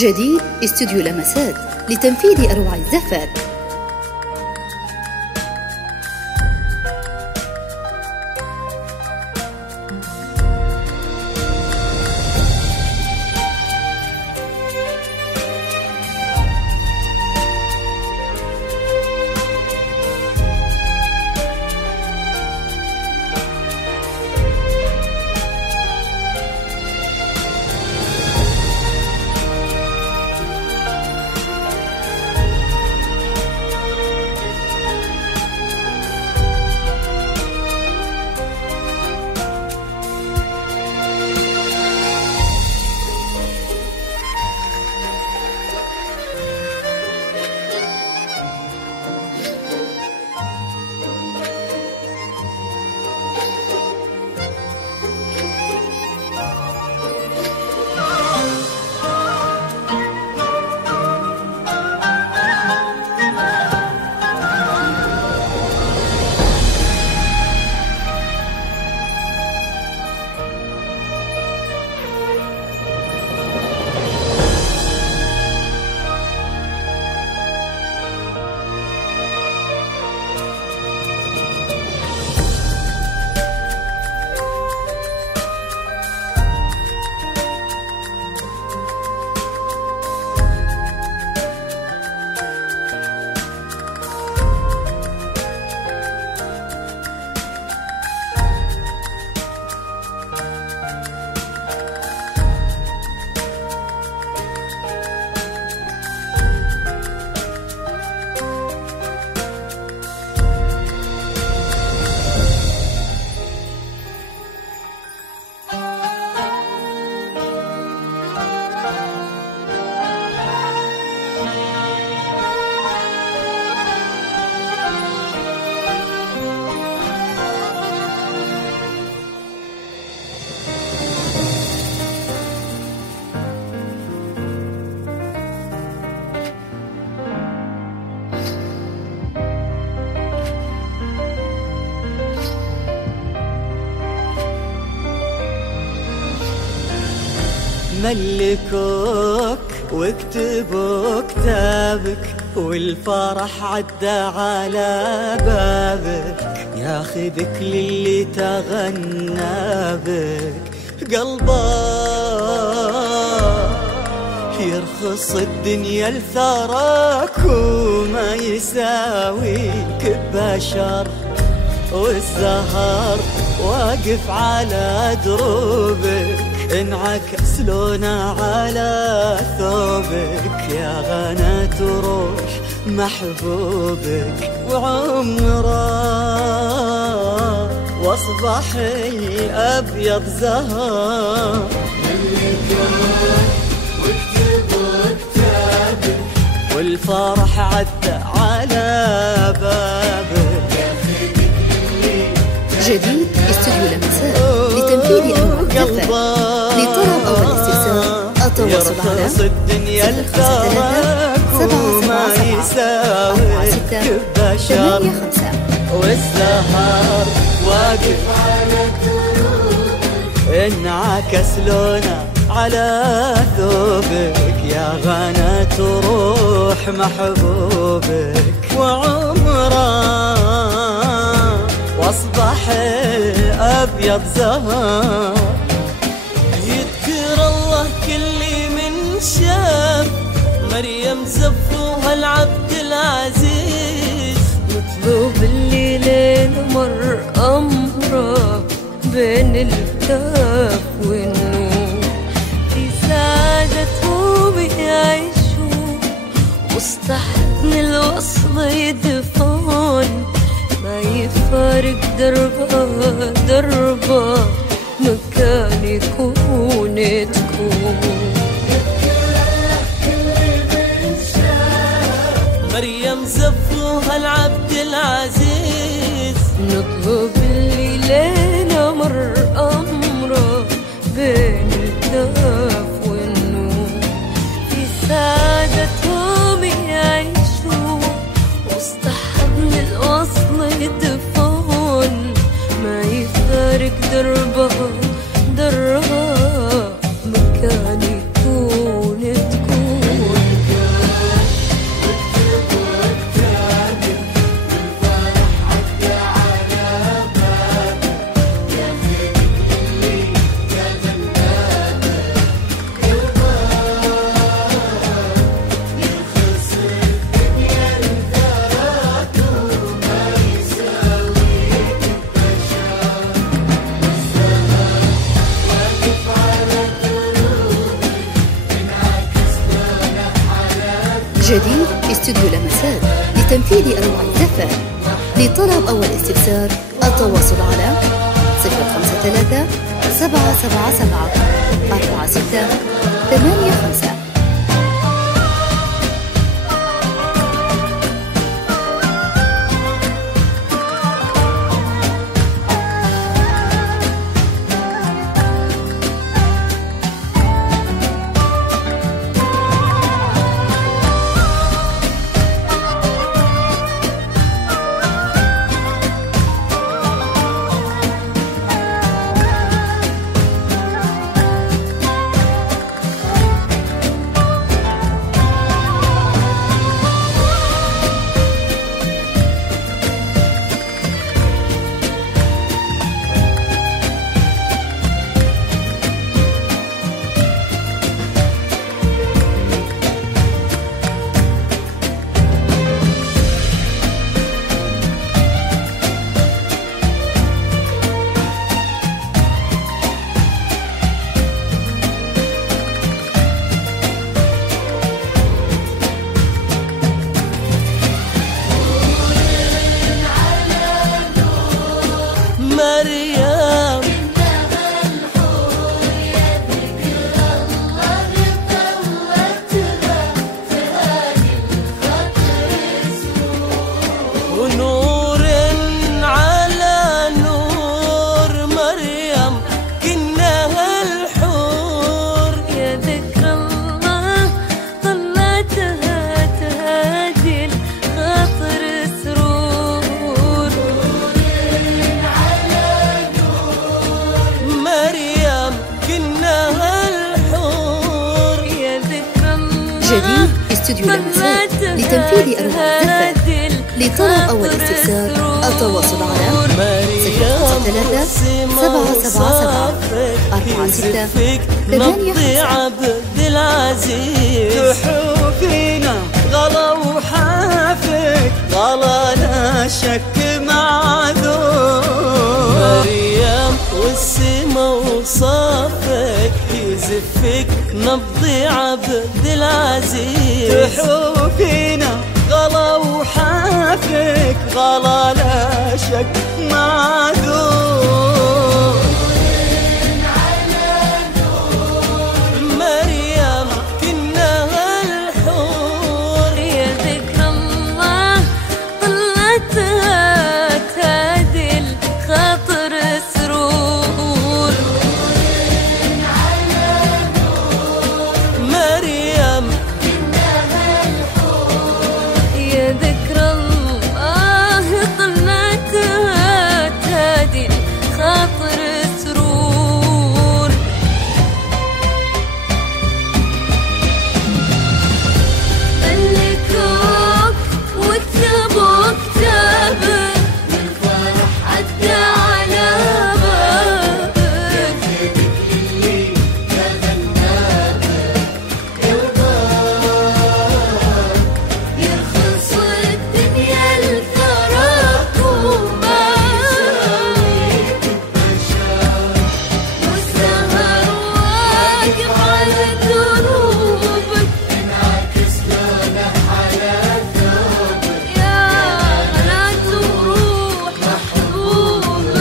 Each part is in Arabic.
جديد استوديو لمسات لتنفيذ أروع الزفات. ملكوك واكتبوا كتابك والفرح عدى على بابك، ياخذك للي تغنى بك قلبه يرخص الدنيا لثراك وما يساويك بشر، والزهر واقف على دروبك انعكس لونه على ثوبك، يا غنى روح محبوبك وعمره واصبح الابيض زهر. ملكوك واكتبوا كتابك والفرح عدى على بابك، جديد استوديو لمسات لتنفيذ أروع الزفات. لطلب أو الاستفسار التواصل على الدنيا الثراك وما يساويك بشر، والزهر واقف على دروبك انعكس لونه على ثوبك، يا غنى روح محبوبك وعمره واصبح الابيض زهر. يذكر الله كل من شاف مريم زفوها العبد العزيز، مطلوب الليلين مر امره بين الكاف والنور، في سعادته بيعيشوا وسط حضن الوصل يدفون، ما يفارق دربه مكان يكون تكون. مريم زفوها العبد العزيز، نطلب الليلين مر أمره بين الكاف والنور، في سعادتهم يعيشوا وسط حضن الوصل يدفون، ما يفارق دربها مكان يكون تكون. جديد استوديو لمسات لتنفيذ أنواع الزفة. لطلب أو الاستفسار التواصل على 053 777 4685. مريم ونور على نور مريم كنها الحور يا ذكر الله طلعتها تهادي الخاطر سرور مريم كنها الحور يا ذكر الله جديد استوديو لمسات لتنفيذ أنواع الزفة. لطلب أو الاستفسار التواصل على 053 777 4685. عبد العزيز تحوفينا غلا وحافك غلا لا شك معذور مريم والسما وصافك يزفك نبض عبد العزيز تحوفينا غلا وحافك غلا لا شك معذور مريم كنها الحور يا ذكر الله طلعتها تهادي الخاطر سرور مريم يا ذكر الله طلعتها تهادي الخاطر سرور ملكوك وكتبوا كتابك الفرح عدى على بابك يرخص الدنيا الثراك ومالك والسهر واقف على دروبك يا غلات وروح محبوبك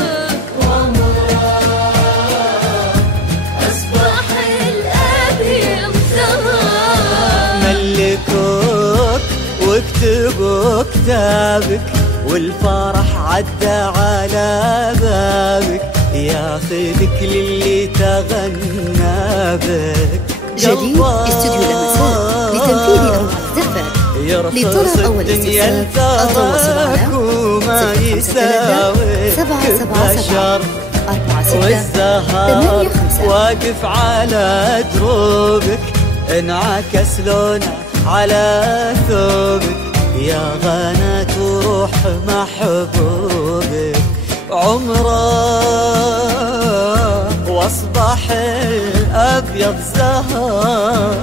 أصبح الأبيض زمان ملكوك واكتبوا كتابك والفرح عدى على بابك ياخذك للي تغنى بك جديد استوديو لمسات لتنفيذ أنواع الزفة. لطلب أو الاستفسار التواصل على 053 777 والزهر 4685. واقف على دروبك انعكس لونه على ثوبك يا غنات وروح محبوبك عمره واصبح الابيض زهر